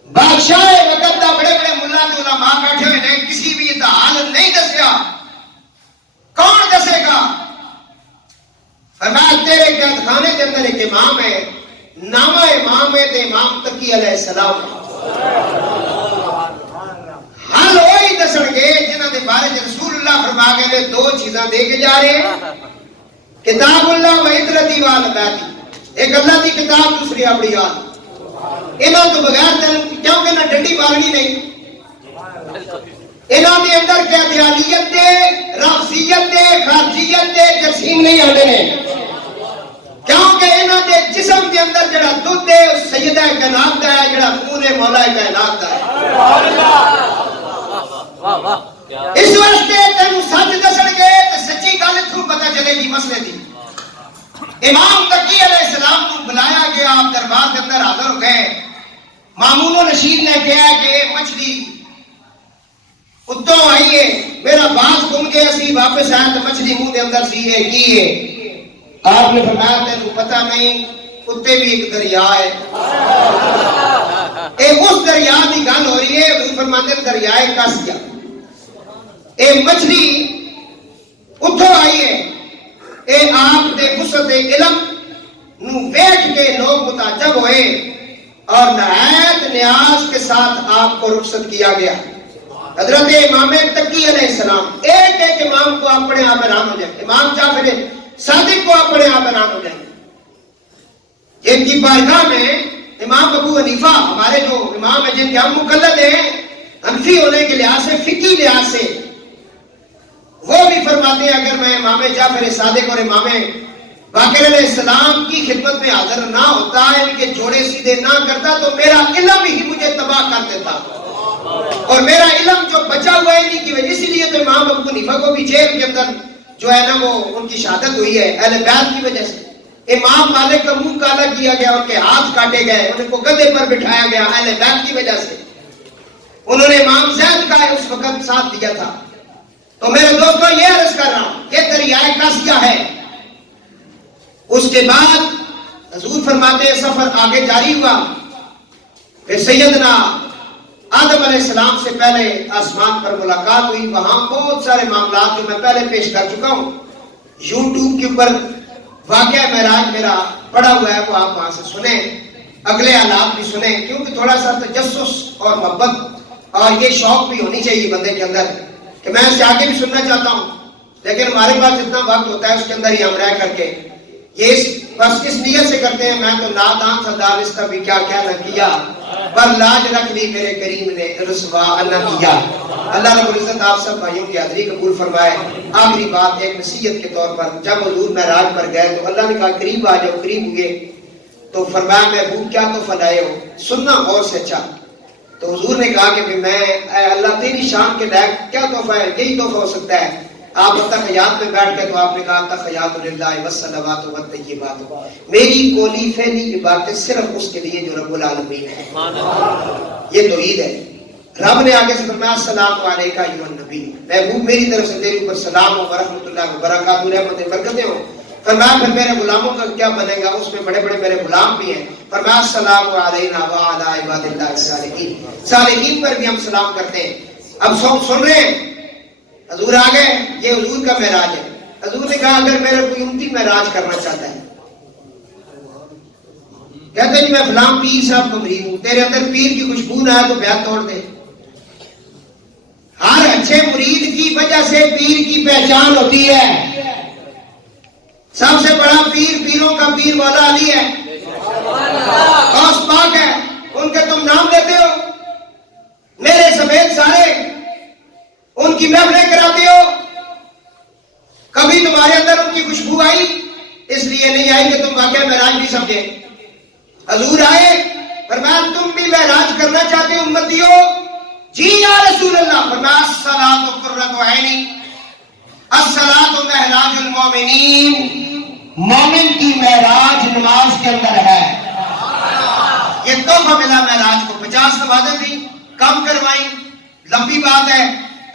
بادشاہ وقت دا بڑے بڑے ملا کے علماء بیٹھے ہوئے نے، کسی بھی یہ حل نہیں دسیا. کون دسے گا؟ فرمایا تیرے قید خانے کے اندر ایک امام ہے، نامہ امام ہے تے امام تقی علیہ السلام. حل وہی دسن گے جنہاں دے بارے رسول اللہ فرما گئے نے دو چیزاں دے کے جا رہے ہیں، کتاب اللہ و عطرتی والبیتی. ایک اللہ دی کتاب، دوسری اپنی یاد. انہاں تو بغیر کیونکہ نہ ڈنڈی مارنی نہیں. انہاں دے اندر کیا دیالیت دے، رافضیت دے، خارجیت دے جرسیم نہیں آنے نے. کیونکہ انہاں دے جسم کے اندر جڑا دودھ ہے اس سیدہ کائنات دا ہے، جڑا خون ہے مولا کائنات دا ہے. اس واسطے تینوں سچ دسن گے تے سچی گل اتھوں پتہ چلے گی مسئلے دی. امام تقی علیہ السلام کو بلایا گیا، آپ دربار کے اندر حاضر ہو گئے. مامون رشید نے کہا کہ مچھلی اتوں آئیے، میرا باز گم گیا سی، واپس آیا تو مچھلی منہ کے اندر سی. ہے کی ہے؟ آپ نے فرمایا تینوں پتہ نہیں، اتنے بھی ایک دریا ہے. اے اس دریا کی گل ہو رہی ہے. وہ فرماتے ہیں دریائے کاسیا. اے مچھلی اتوں آئی ہے. اے آپ دے وسعت علم نو ویکھ کے لوگ متعجب ہوئے اور نہایت نیاز کے ساتھ آپ کو رخصت کیا گیا. حضرت امام تقی علیہ السلام ایک ایک امام کو اپنے آپ حیران ہو جائے. امام جعفر صادق کو اپنے آپ حیران ہو جائے. ان کی بارگاہ میں امام ابو حنیفہ ہمارے جو امام ہیں جن کے ہم مقلد ہیں حنفی ہونے کے لحاظ سے، فقہی لحاظ سے، وہ بھی فرماتے ہیں اگر میں امام جعفر صادق اور امام باقر علیہ السلام کی خدمت میں حاضر نہ ہوتا، ان کے جوڑے سیدھے نہ کرتا تو میرا علم ہی مجھے تباہ کر دیتا. اور میرا علم جو بچا ہوا ہے انہی کی وجہ، اسی لیے تو امام ابو حنیفہ کو بھی جیل کے اندر جو ہے نا وہ ان کی شہادت ہوئی ہے اہل بیت کی وجہ سے. امام مالک کا منہ کالا کیا گیا، ان کے ہاتھ کاٹے گئے، ان کو گدے پر بٹھایا گیا اہل بیت کی وجہ سے. انہوں نے امام زید کا اس وقت ساتھ دیا تھا. تو میرے دوستوں یہ عرض کر رہا ہوں یہ دریائے کاسیا ہے. اس کے بعد حضور فرماتے ہیں سفر آگے جاری ہوا. پھر سیدنا آدم علیہ السلام سے پہلے آسمان پر ملاقات ہوئی، وہاں بہت سارے معاملات جو میں پہلے پیش کر چکا ہوں، یوٹیوب کے اوپر واقعہ معراج میرا پڑا ہوا ہے، وہ آپ وہاں سے سنیں، اگلے حالات بھی سنیں، کیونکہ تھوڑا سا تجسس اور محبت اور یہ شوق بھی ہونی چاہیے بندے کے اندر کہ میں اس سے آگے بھی سننا چاہتا ہوں، لیکن ہمارے پاس جتنا وقت ہوتا ہے اس کے اندر ہی ہم رہ کر کے یہ بس اس نیت سے کرتے ہیں، میں تو نادان تھا دانستہ بھی کیا کیا نہ کیا، پر لاج رکھ لی میرے کریم نے رسوا نہ کیا۔ اللہ رب العزت آپ سب بھائیوں کی حاضری قبول فرمائے۔ آخری بات ایک نصیحت کے طور پر، جب حضور معراج پر گئے تو اللہ نے کہا قریب آ جاؤ، قریب ہوئے تو فرمایا محبوب کیا تحفہ لائے ہو، سننا غور سے اچھا۔ تو حضور نے کہا کہ میں اے اللہ تیری شان کے لائق کیا تحفہ ہے، یہی تحفہ ہو سکتا ہے۔ آپ تحیات میں بیٹھ کے تو آپ نے کہا تحیات للہ والصلوات والطیبات، میری قولی فعلی عبادت صرف اس کے لیے جو رب العالمین ہے، یہ توحید ہے۔ رب نے آگے سے فرمایا السلام علیکہ ایھا النبی، محبوب میری طرف سے تیرے اوپر سلام و ورحمۃ اللہ وبرکاتہ، رحمتیں برکتیں ہوں۔ فرمایا پھر میرے غلاموں کا کیا بنے گا، اس میں بڑے بڑے میرے غلام بھی ہیں۔ فرمایا السلام علینا وعلی عباد اللہ الصالحین، صالحین پر بھی ہم سلام کرتے ہیں۔ اب سن رہے ہیں، حضور آ گئے، یہ حضور کا معراج ہے۔ حضور نے کہا اگر میرا کوئی امتی معراج کرنا چاہتا ہے، کہتے ہیں میں فلاں پیر صاحب کو مرید ہوں، تیرے اندر پیر کی خوشبو نہ ہے تو بیعت توڑ دے۔ ہر اچھے مرید کی وجہ سے پیر کی پہچان ہوتی ہے۔ سب سے بڑا پیر پیروں کا پیر مولا علی ہے، غوث پاک ہے، ان کے تم نام لیتے ہو، میرے سمیت سارے ان کی محفلیں کراتے ہو، کبھی تمہارے اندر ان کی خوشبو آئی؟ اس لیے نہیں آئی کہ تم واقعہ معراج بھی سمجھے۔ حضور آئے، فرمایا تم بھی معراج کرنا چاہتے ہو امتیو؟ جی یا رسول اللہ۔ فرمایا الصلاۃ قرۃ عینی، الصلاۃ معراج المومنین، مومن کی معراج نماز کے اندر ہے۔ یہ تحفہ ملا معراج کو، 50 نمازیں تھیں، کم کروائی، لمبی بات ہے۔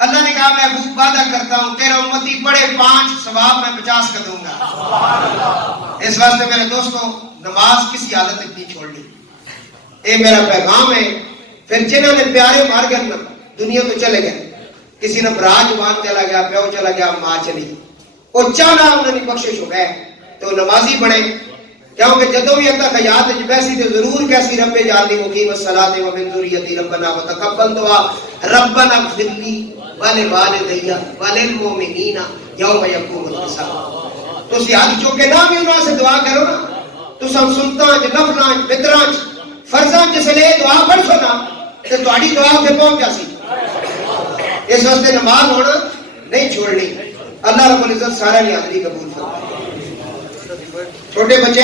اللہ نے کہا محبوب وعدہ کرتا ہوں تیرا امتی پڑھے 5 ثواب میں 50 کا دوں گا۔ اس واسطے میرے دوستو نماز کسی حالت تک نہیں چھوڑنی، یہ میرا پیغام ہے۔ پھر جنہوں نے پیارے مار گئے نا، دنیا تو چلے گئے، کسی نے برا جوان چلا گیا، پیو چلا گیا، ماں چلی، اور چانا انہوں نے بخشش ہو گئے تو نمازی بڑے، کیونکہ جدوں بھی اتنا خیات ویسی تو ضرور کیسی رب جعلنی مقیم الصلاۃ ومن ذریتی ربنا وتقبل دعا ربنا اغفر لی ولوالدی وللمؤمنین یوم یقوم الحساب۔ تو ہاتھ چوک کے نام ہی انہوں سے دعا کرو نا، تو سب سنتاں نفلاں بدراں فرضاں جس لیے دعا پڑھ سو نا تو تہاڈی دعا تے پہنچ جاسی۔ اس واسطے نماز ہونا نہیں چھوڑنی۔ اللہ رب العزت سارے کی حاضری قبول فرمائے۔ چھوٹے بچے